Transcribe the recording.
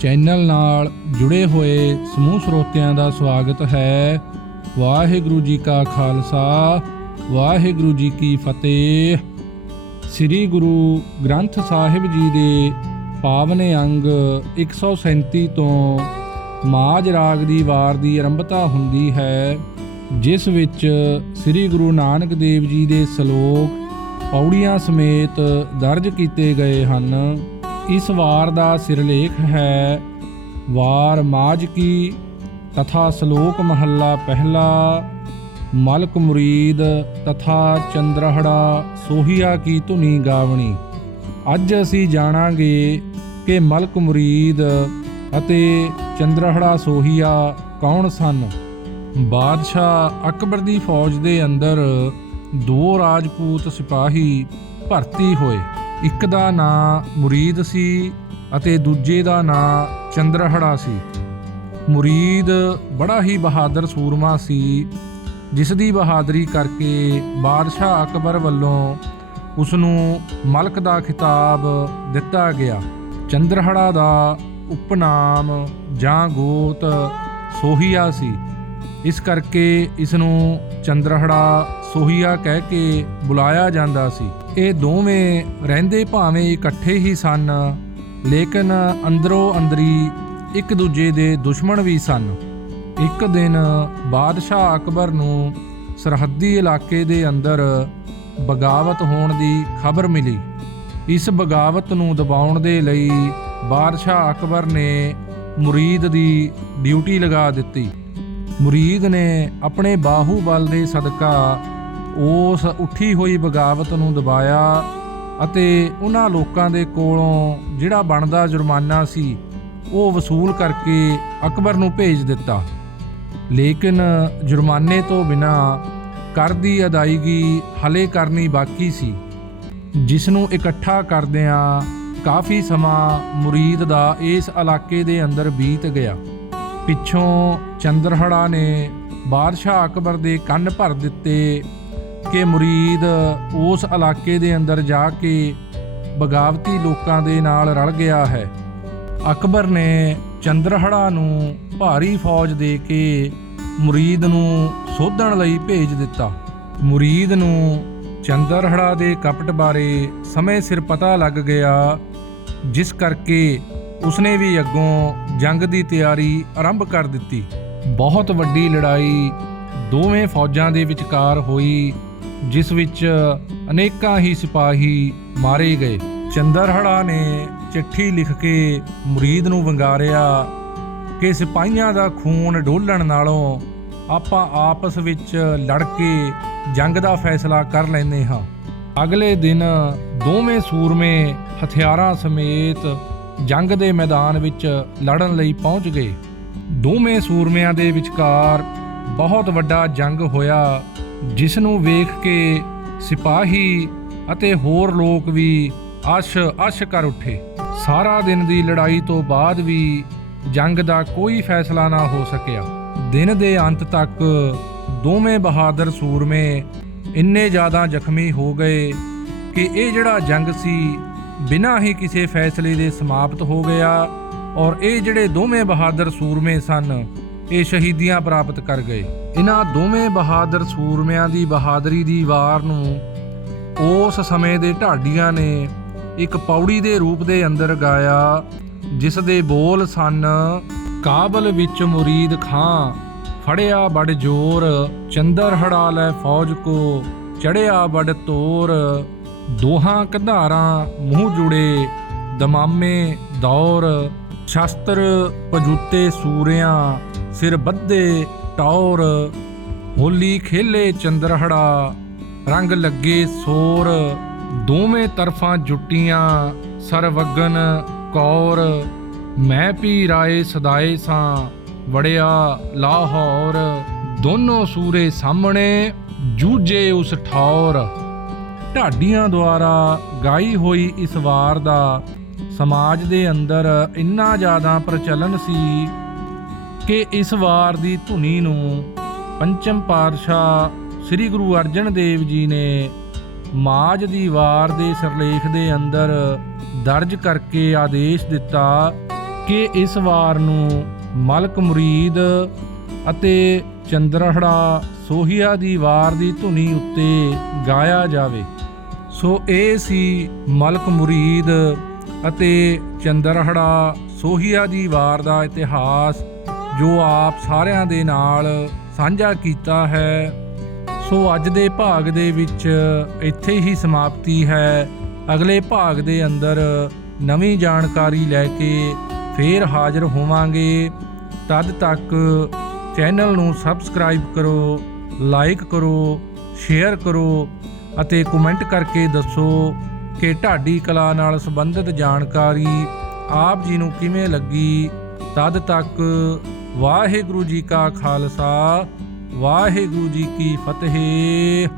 Channel ਨਾਲ ਜੁੜੇ ਹੋਏ ਸਮੂਹ ਸਰੋਤਿਆਂ ਦਾ ਸਵਾਗਤ ਹੈ। ਵਾਹਿਗੁਰੂ ਜੀ ਕਾ ਖਾਲਸਾ, ਵਾਹਿਗੁਰੂ ਜੀ ਕੀ ਫਤਿਹ। ਸ੍ਰੀ ਗੁਰੂ ਗ੍ਰੰਥ ਸਾਹਿਬ ਜੀ ਦੇ ਪਾਵਨੇ ਅੰਗ 137 ਤੋਂ ਮਾਜ ਰਾਗ ਦੀ ਵਾਰ ਦੀ ਆਰੰਭਤਾ ਹੁੰਦੀ ਹੈ, ਜਿਸ ਵਿੱਚ ਸ੍ਰੀ ਗੁਰੂ ਨਾਨਕ ਦੇਵ ਜੀ ਦੇ ਸ਼ਲੋਕ ਪੌੜੀਆਂ ਸਮੇਤ ਦਰਜ ਕੀਤੇ ਗਏ ਹਨ। ਇਸ ਵਾਰ ਦਾ ਸਿਰਲੇਖ ਹੈ, ਵਾਰ ਮਾਜ ਕੀ, ਤਥਾ ਸ਼ਲੋਕ ਮਹੱਲਾ ਪਹਿਲਾ, ਮਲਕ ਮੁਰੀਦ, ਤਥਾ ਚੰਦਰਹੜਾ, ਸੋਹੀਆ ਕੀ ਧੁਨੀ ਗਾਵਣੀ। ਅੱਜ ਅਸੀਂ ਜਾਣਾਂਗੇ ਕਿ ਮਲਕ ਮੁਰੀਦ ਅਤੇ ਚੰਦਰਹੜਾ ਸੋਹੀਆ ਕੌਣ ਸਨ? ਬਾਦਸ਼ਾਹ ਅਕਬਰ ਦੀ ਫੌਜ ਦੇ ਅੰਦਰ ਦੋ ਰਾਜਪੂਤ ਸਿਪਾਹੀ ਭਰਤੀ ਹੋਏ। ਇੱਕ ਦਾ ਨਾਂ ਮੁਰੀਦ ਸੀ ਅਤੇ ਦੂਜੇ ਦਾ ਨਾਂ ਚੰਦਰਹੜਾ ਸੀ। ਮੁਰੀਦ ਬੜਾ ਹੀ ਬਹਾਦਰ ਸੂਰਮਾ ਸੀ ਜਿਸ ਦੀ ਬਹਾਦਰੀ ਕਰਕੇ ਬਾਦਸ਼ਾਹ ਅਕਬਰ ਵੱਲੋਂ ਉਸ ਨੂੰ ਮਲਕ ਦਾ ਖਿਤਾਬ ਦਿੱਤਾ ਗਿਆ। ਚੰਦਰਹੜਾ ਦਾ ਉਪਨਾਮ ਜਾਂ ਗੋਤ ਸੋਹੀਆ ਸੀ। ਇਸ ਕਰਕੇ ਇਸ ਨੂੰ ਚੰਦਰਹੜਾ ਸੋਹੀਆ ਕਹਿ ਕੇ ਬੁਲਾਇਆ ਜਾਂਦਾ ਸੀ। ਇਹ ਦੋਵੇਂ ਰਹਿੰਦੇ ਭਾਵੇਂ ਇਕੱਠੇ ਹੀ ਸਨ, ਲੇਕਿਨ ਅੰਦਰੋਂ ਅੰਦਰੀ ਇੱਕ ਦੂਜੇ ਦੇ ਦੁਸ਼ਮਣ ਵੀ ਸਨ। ਇੱਕ ਦਿਨ ਬਾਦਸ਼ਾਹ ਅਕਬਰ ਨੂੰ ਸਰਹੱਦੀ ਇਲਾਕੇ ਦੇ ਅੰਦਰ ਬਗਾਵਤ ਹੋਣ ਦੀ ਖਬਰ ਮਿਲੀ। ਇਸ ਬਗਾਵਤ ਨੂੰ ਦਬਾਉਣ ਦੇ ਲਈ ਬਾਦਸ਼ਾਹ ਅਕਬਰ ਨੇ ਮੁਰੀਦ ਦੀ ਡਿਊਟੀ ਲਗਾ ਦਿੱਤੀ। ਮੁਰੀਦ ਨੇ ਆਪਣੇ ਬਾਹੂ ਬਲ ਦੇ ਸਦਕਾ ਉਸ ਉੱਠੀ ਹੋਈ ਬਗਾਵਤ ਨੂੰ ਦਬਾਇਆ ਅਤੇ ਉਹਨਾਂ ਲੋਕਾਂ ਦੇ ਕੋਲੋਂ ਜਿਹੜਾ ਬਣਦਾ ਜੁਰਮਾਨਾ ਸੀ, ਉਹ ਵਸੂਲ ਕਰਕੇ ਅਕਬਰ ਨੂੰ ਭੇਜ ਦਿੱਤਾ। ਲੇਕਿਨ ਜੁਰਮਾਨੇ ਤੋਂ ਬਿਨਾ ਕਰ ਦੀ ਅਦਾਇਗੀ ਹਲੇ ਕਰਨੀ ਬਾਕੀ ਸੀ। ਜਿਸ ਨੂੰ ਇਕੱਠਾ ਕਰਦਿਆਂ ਕਾਫੀ ਸਮਾਂ ਮੁਰੀਦ ਦਾ ਇਸ ਇਲਾਕੇ ਦੇ ਅੰਦਰ ਬੀਤ ਗਿਆ। ਪਿੱਛੋਂ ਚੰਦਰਹੜਾ ਨੇ ਬਾਦਸ਼ਾਹ ਅਕਬਰ ਦੇ ਕੰਨ ਭਰ ਦਿੱਤੇ ਕਿ ਮੁਰੀਦ ਉਸ ਇਲਾਕੇ ਦੇ ਅੰਦਰ ਜਾ ਕੇ ਬਗਾਵਤੀ ਲੋਕਾਂ ਦੇ ਨਾਲ ਰਲ ਗਿਆ ਹੈ। ਅਕਬਰ ਨੇ ਚੰਦਰਹੜਾ ਨੂੰ ਭਾਰੀ ਫੌਜ ਦੇ ਕੇ ਮੁਰੀਦ ਨੂੰ ਸੋਧਣ ਲਈ ਭੇਜ ਦਿੱਤਾ। ਮੁਰੀਦ ਨੂੰ ਚੰਦਰਹੜਾ ਦੇ ਕਪਟ ਬਾਰੇ ਸਮੇਂ ਸਿਰ ਪਤਾ ਲੱਗ ਗਿਆ, ਜਿਸ ਕਰਕੇ ਉਸਨੇ ਵੀ ਅੱਗੋਂ ਜੰਗ ਦੀ ਤਿਆਰੀ ਆਰੰਭ ਕਰ ਦਿੱਤੀ। ਬਹੁਤ ਵੱਡੀ ਲੜਾਈ ਦੋਵੇਂ ਫੌਜਾਂ ਦੇ ਵਿਚਕਾਰ ਹੋਈ। ਜਿਸ ਵਿੱਚ ਅਨੇਕਾਂ ਹੀ ਸਿਪਾਹੀ ਮਾਰੇ ਗਏ। ਚੰਦਰਹੜਾ ਨੇ ਚਿੱਠੀ ਲਿਖ ਕੇ ਮੁਰੀਦ ਨੂੰ ਵੰਗਾਰਿਆ ਕਿ ਸਿਪਾਹੀਆਂ ਦਾ ਖੂਨ ਡੋਲਣ ਨਾਲੋਂ ਆਪਾਂ ਆਪਸ ਵਿੱਚ ਲੜ ਕੇ ਜੰਗ ਦਾ ਫੈਸਲਾ ਕਰ ਲੈਂਦੇ ਹਾਂ। ਅਗਲੇ ਦਿਨ ਦੋਵੇਂ ਸੂਰਮੇ ਹਥਿਆਰਾਂ ਸਮੇਤ ਜੰਗ ਦੇ ਮੈਦਾਨ ਵਿੱਚ ਲੜਨ ਲਈ ਪਹੁੰਚ ਗਏ। ਦੋਵੇਂ ਸੂਰਮਿਆਂ ਦੇ ਵਿਚਕਾਰ ਬਹੁਤ ਵੱਡਾ ਜੰਗ ਹੋਇਆ ਜਿਸ ਨੂੰ ਵੇਖ ਕੇ ਸਿਪਾਹੀ ਅਤੇ ਹੋਰ ਲੋਕ ਵੀ ਅਸ਼ ਅਸ਼ ਕਰ ਉੱਠੇ। ਸਾਰਾ ਦਿਨ ਦੀ ਲੜਾਈ ਤੋਂ ਬਾਅਦ ਵੀ ਜੰਗ ਦਾ ਕੋਈ ਫੈਸਲਾ ਨਾ ਹੋ ਸਕਿਆ। ਦਿਨ ਦੇ ਅੰਤ ਤੱਕ ਦੋਵੇਂ ਬਹਾਦਰ ਸੂਰਮੇ ਇੰਨੇ ਜ਼ਿਆਦਾ ਜ਼ਖਮੀ ਹੋ ਗਏ ਕਿ ਇਹ ਜਿਹੜਾ ਜੰਗ ਸੀ, ਬਿਨਾਂ ਹੀ ਕਿਸੇ ਫੈਸਲੇ ਦੇ ਸਮਾਪਤ ਹੋ ਗਿਆ ਔਰ ਇਹ ਜਿਹੜੇ ਦੋਵੇਂ ਬਹਾਦਰ ਸੂਰਮੇ ਸਨ ਇਹ ਸ਼ਹੀਦੀਆਂ ਪ੍ਰਾਪਤ ਕਰ ਗਏ। ਇਹਨਾਂ ਦੋਵੇਂ ਬਹਾਦਰ ਸੂਰਮਿਆਂ ਦੀ ਬਹਾਦਰੀ ਦੀ ਵਾਰ ਨੂੰ ਉਸ ਸਮੇਂ ਦੇ ਢਾਡੀਆਂ ਨੇ ਇੱਕ ਪੌੜੀ ਦੇ ਰੂਪ ਦੇ ਅੰਦਰ ਗਾਇਆ, ਜਿਸ ਦੇ ਬੋਲ ਸਨ, ਕਾਬਲ ਵਿੱਚ ਮੁਰੀਦ ਖਾਂ, ਫੜਿਆ ਬੜ ਜੋਰ, ਚੰਦਰ ਹੜਾ ਲੈ ਫੌਜ ਕੋ, ਚੜਿਆ ਬੜ ਤੋਰ, ਦੋਹਾਂ ਕੰਧਾਰਾਂ ਮੂੰਹ ਜੁੜੇ, ਦਮਾਮੇ ਦੌਰ ਸ਼ਸਤਰ ਪਜੂਤੇ ਸੂਰਿਆਂ, ਸਿਰ ਬੱਧੇ ਟੌਰ, ਹੋਲੀ ਖੇਲੇ ਚੰਦਰਹੜਾ, ਰੰਗ ਲੱਗੇ ਸੋਰ, ਦੋਵੇਂ ਤਰਫਾਂ ਜੁੱਟੀਆਂ, ਸਰਵਗਨ ਕੌਰ, ਮੈਂ ਪੀ ਰਾਏ ਸਦਾਏ ਸਾਂ, ਵੜਿਆ ਲਾਹੌਰ, ਦੋਨੋਂ ਸੂਰੇ ਸਾਹਮਣੇ, ਜੂਝੇ ਉਸ ਠੌਰ। ਢਾਡੀਆਂ ਦੁਆਰਾ ਗਾਈ ਹੋਈ ਇਸ ਵਾਰ ਦਾ ਸਮਾਜ ਦੇ ਅੰਦਰ ਇੰਨਾ ਜ਼ਿਆਦਾ ਪ੍ਰਚਲਨ ਸੀ ਕਿ ਇਸ ਵਾਰ ਦੀ ਧੁਨੀ ਨੂੰ ਪੰਚਮ ਪਾਤਸ਼ਾਹ ਸ੍ਰੀ ਗੁਰੂ ਅਰਜਨ ਦੇਵ ਜੀ ਨੇ ਮਾਜ ਦੀ ਵਾਰ ਦੇ ਸਰਲੇਖ ਦੇ ਅੰਦਰ ਦਰਜ ਕਰਕੇ ਆਦੇਸ਼ ਦਿੱਤਾ ਕਿ ਇਸ ਵਾਰ ਨੂੰ ਮਲਕ ਮੁਰੀਦ ਅਤੇ ਚੰਦਰਹੜਾ ਸੋਹੀਆ ਦੀ ਵਾਰ ਦੀ ਧੁਨੀ ਉੱਤੇ ਗਾਇਆ ਜਾਵੇ। ਸੋ ਇਹ ਸੀ ਮਲਕ ਮੁਰੀਦ ਅਤੇ ਚੰਦਰਹੜਾ ਸੋਹੀਆ ਦੀ ਵਾਰ ਦਾ ਇਤਿਹਾਸ ਜੋ ਆਪ ਸਾਰਿਆਂ ਦੇ ਨਾਲ ਸਾਂਝਾ ਕੀਤਾ ਹੈ, ਸੋ ਅੱਜ ਦੇ ਭਾਗ ਦੇ ਵਿੱਚ ਇੱਥੇ ਹੀ ਸਮਾਪਤੀ ਹੈ। ਅਗਲੇ ਭਾਗ ਦੇ ਅੰਦਰ ਨਵੀਂ ਜਾਣਕਾਰੀ ਲੈ ਕੇ ਫੇਰ ਹਾਜ਼ਰ ਹੋਵਾਂਗੇ। ਤਦ ਤੱਕ ਚੈਨਲ ਨੂੰ ਸਬਸਕ੍ਰਾਈਬ ਕਰੋ, ਲਾਈਕ ਕਰੋ, ਸ਼ੇਅਰ ਕਰੋ ਅਤੇ ਕਮੈਂਟ ਕਰਕੇ ਦੱਸੋ ਕਿ ਢਾਡੀ ਕਲਾ ਨਾਲ ਸੰਬੰਧਿਤ ਜਾਣਕਾਰੀ ਆਪ ਜੀ ਨੂੰ ਕਿਵੇਂ ਲੱਗੀ? ਤਦ ਤੱਕ ਵਾਹਿਗੁਰੂ ਜੀ ਕਾ ਖਾਲਸਾ, ਵਾਹਿਗੁਰੂ ਜੀ ਕੀ ਫਤਿਹ।